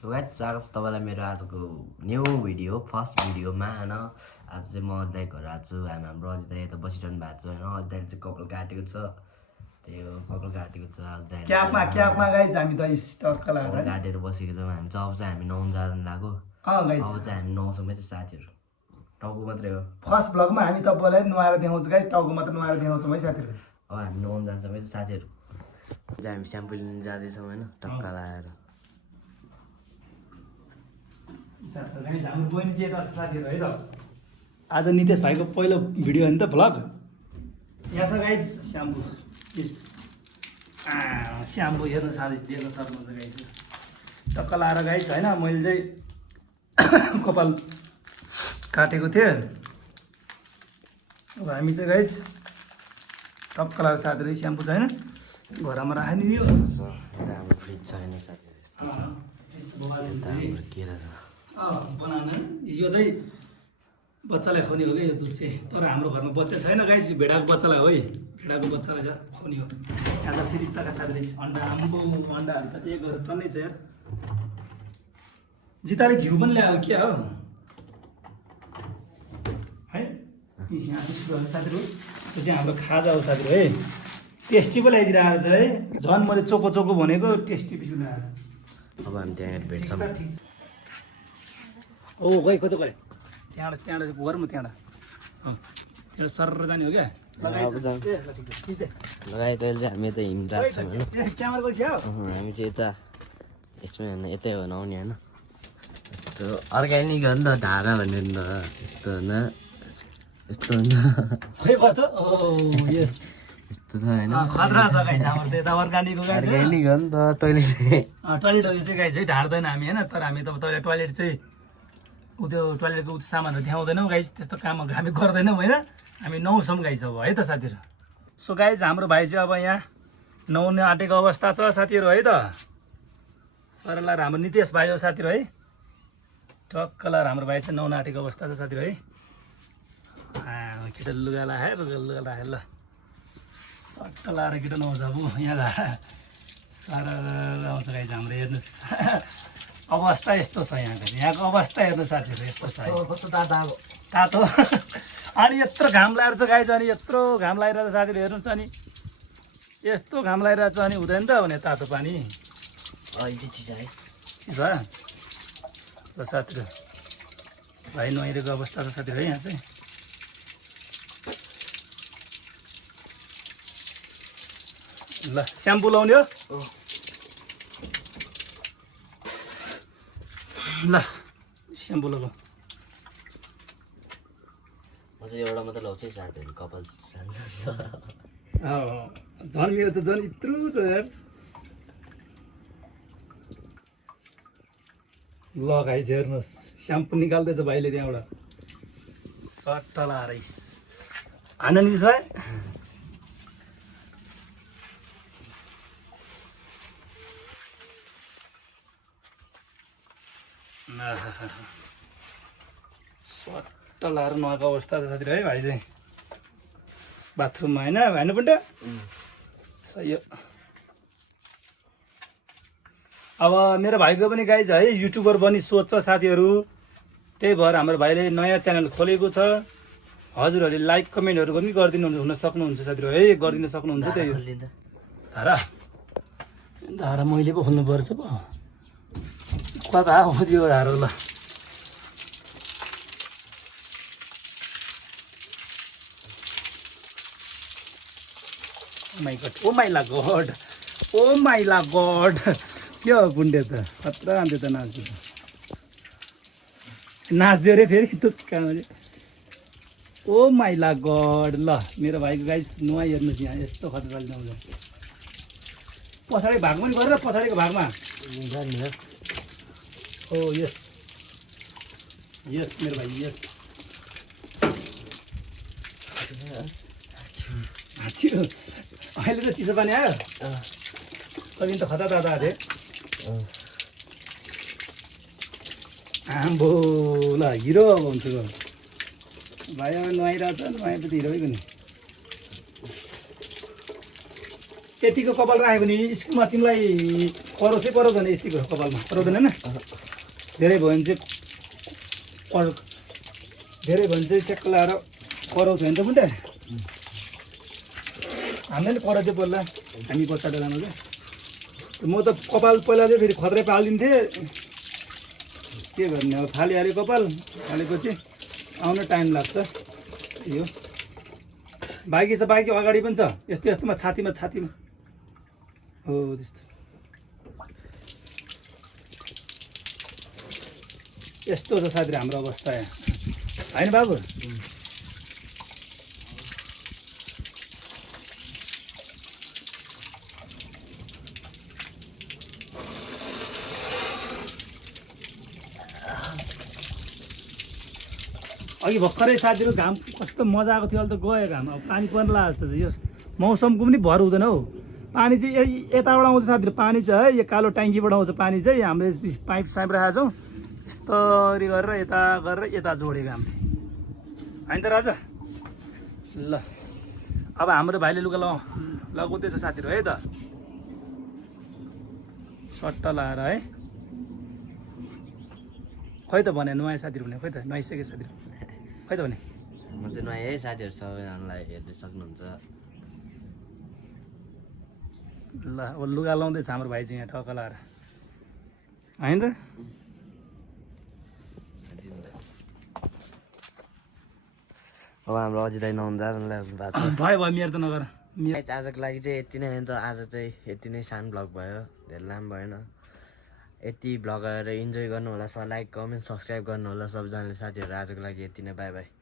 स्वागत छ तपाईँलाई मेरो आजको न्यू भिडियो फर्स्ट भिडियोमा हैन। आज चाहिँ म अजय घर आएको छु। हाम्रो अजय दाइ यता बसिरहनु भएको छ हैन। अजय दाइले चाहिँ कपाल काटेको छ, त्यही हो कपाल काटेको छ। अजय क्यापमा गाइस हामी त स्टक लगाएर काटेर बसेको छौँ। हामी चाहिँ अब चाहिँ हामी नुहाउन जान लाग्यो। अब चाहिँ हामी नुहाउँछौँ है त साथीहरू, टाउको मात्रै हो। फर्स्ट भ्लगमा हामी तपाईँलाई नुहाएर देखाउँछौँ गाइस, टाउको मात्र नुहाएर देखाउँछौँ है साथीहरू। अब हामी नुहाउन जान्छौँ है त साथीहरू। चाहिँ हामी स्याम्पू लिन जाँदैछौँ हैन, टक्का लगाएर। हाम्रो बहिनी चाहिँ यता छ साथीहरू है त। आज नितेश भाइको पहिलो भिडियो हो नि त भ्लग। यहाँ छ गाइस स्याम्पू, स्याम्पू हेर्नु साथी दिएको सक्नुहुन्छ गाइस। टक्क लाएर गाइस होइन, मैले चाहिँ कपाल काटेको थिएँ। अब हामी चाहिँ गाइस टक्क लाएर साथीहरू स्याम्पू छ होइन घरमा राख्ने नि। हाम्रो फ्रिज छ हैन साथीहरू, बनाना यो चाहिँ बच्चालाई खुवाउने हो क्या यो दुध चाहिँ। तर हाम्रो घरमा बच्चा छैन गाइस, भेडाको बच्चालाई हो है, भेडाको बच्चालाई चाहिँ खुवाउने हो। यहाँ चाहिँ फेरि चका साथी अन्डा, आम्बो अन्डाहरू त एक गरेर टन्नै छ यार। जिताले घिउ पनि ल्यायो क्या हो है। यहाँ साथीहरू त्यो चाहिँ हाम्रो खाजा हो साथीहरू है। टेस्टी पो ल्याइदिरहेको छ है, झन् मैले चोको चोको भनेको टेस्टी बिजु ल्याएर। अब हामी त्यहाँ भेट्छौँ। ओ गइ कता गए, त्यहाँबाट गरौँ म त्यहाँबाट। त्यहाँ सर जाने हो क्या। लगाइ तैँले चाहिँ हामी यता हिँडिरहेको छौँ होइन। क्यामेरा गइस हामी चाहिँ यता यसमै होइन, यतै हो नआउने होइन। यस्तो अर्ग्यानिक हो नि त, ढाडा भन्ने नि त, यस्तो होइन यस्तो होइन। खै पर्छ ओ यस यस्तो छ होइन, खतरा छ गाइस हाम्रो त यता अर्ग्यानिक हो गाइस। अर्ग्यानिक हो नि त। टोइलेट टोइलेट हो यो चाहिँ गाइस है, ढाड्दैन हामी होइन। तर हामी त टोइलेट चाहिँ त्यो टोइलेटको सामानहरू देखाउँदैनौँ गाइस, त्यस्तो काम हामी गर्दैनौँ होइन। हामी नुहाउँछौँ गाइस अब है त साथीहरू। सो गाइस हाम्रो भाइ चाहिँ अब यहाँ नुहाउन आँटेको अवस्था छ साथीहरू है त। सरला हाम्रो नितेश भाइ हो साथीहरू है। टक्क लाएर हाम्रो भाइ चाहिँ नुहाउन आँटेको अवस्था छ साथीहरू है। केटा लुगा लाएर लुगा राखेर ल सट्ट लाएर केटा नुहाउँछ अब यहाँ लाएर साह्रो आउँछ गाइस हाम्रो। हेर्नुहोस् अवस्था यस्तो छ यहाँको अवस्था हेर्नु साथीहरू यस्तो छ तातो। अनि यत्रो घाम लगाएर चाहिँ गाइस, अनि यत्रो घाम लगाइरहेको छ साथीहरू हेर्नुहोस्। अनि यस्तो घाम लगाइरहेको छ अनि हुँदैन त भने तातो पानी के छ ल साथीहरू। भाइ नुहाइरहेको अवस्था छ साथीहरू है यहाँ चाहिँ। ल स्याम्पू लाउने हो ल स्याम्पू लगाऊ। म चाहिँ एउटा मात्रै लाउँछु है साथीहरू, कपाल सानो झन् मेरो त झन् यत्रो छ यार। ल गाइस हेर्नुहोस् स्याम्पू निकाल्दैछ भाइले त्यहाँबाट सट्ट लाएर हान नि छ। सट्ट लाएर नुहाएको अवस्था छ साथीहरू है भाइ चाहिँ बाथरुममा होइन हान्नु पर्ने सही हो। अब मेरो भाइको पनि गाइज है युट्युबर पनि सोध्छ साथीहरू, त्यही भएर हाम्रो भाइले नयाँ च्यानल खोलेको छ। हजुरहरूले लाइक कमेन्टहरू पनि गरिदिनु हुन सक्नुहुन्छ साथीहरू है, गरिदिन सक्नुहुन्छ। त्यही धारा धारा मैले पो खोल्नु पर्छ पो कता हो त्यो धारो। ल ओ माइला गड के हो बुन्डे त खतरा अन्त्य त नाच्दियो रे फेरि तुक्कामा। ओ माइला गड। ल मेरो भाइको गाइस नुहाइ हेर्नुहोस् यहाँ यस्तो खतराले नुहाउँछ। पछाडि भागमा पनि गरेर पछाडिको भागमा ओ यस यस मेरो भाइ यस हाँच्यो। अहिले त चिसो पानी आयो, तैँले त खतरा दादा अरे आम्बो। ल हिरो अब हुन्छ भाइ अब नुहाइरहेको छ, नुहाएपछि हिरो पनि। यतिको कपाल राख्यो भने स्कुलमा तिमीलाई कराउँछै कराउँदैन यतिको कपालमा कराउँदैन होइन धेरै भयो भने चाहिँ धेरै भयो भने चाहिँ ट्याक्क लगाएर कराउँछ भने त बुन्टा हामीले नि कराउँथ्यो पहिला हामी बच्चा बेलामा चाहिँ म त कपाल पहिला चाहिँ फेरि खत्रै पालिदिन्थेँ के गर्ने अब फालिहाल्यो कपाल फालेपछि आउन टाइम लाग्छ यो बाँकी छ बाँकी अगाडि पनि छ यस्तो यस्तोमा छातीमा हो त्यस्तो यस्तो छ साथी हाम्रो अवस्था होइन बाबु अघि भर्खरै साथीहरू घाम कस्तो मजा आएको थियो अहिले त गयो घाम अब पानी पर्न लाग्यो जस्तो छ यो मौसमको पनि भर हुँदैन हौ पानी चाहिँ यताबाट आउँछ साथीहरू पानी चाहिँ है यो कालो ट्याङ्कीबाट आउँछ पानी चाहिँ हामीले पाइप साइप राखेको छौँ यस्तरी गरेर यता जोडेको हामीले होइन त राजा ल अब हाम्रो भाइले लुगा लगाउँदैछ साथीहरू है त सट्टा लगाएर है खै त भने नुहाए साथीहरू भने खै त नुहाइसके साथीहरू खै त भने म चाहिँ नयाँ है साथीहरू सबैजनालाई हेर्न सक्नुहुन्छ ल अब लुगा लाउँदैछ हाम्रो भाइ चाहिँ यहाँ ठक्क लाएर होइन त अब हाम्रो अजित दाइ नुहाउनु जानु भएको छ भयो मेरो त नगर आजको लागि चाहिँ यति नै हो नि त आज चाहिँ यति नै सानो भ्लग भयो धेरै लामो भएन यति भ्लग गरेर इन्जोय गर्नु होला लाइक कमेन्ट सब्सक्राइब गर्नु होला सबजनाले साथीहरू आजको लागि यति नै बाई बाई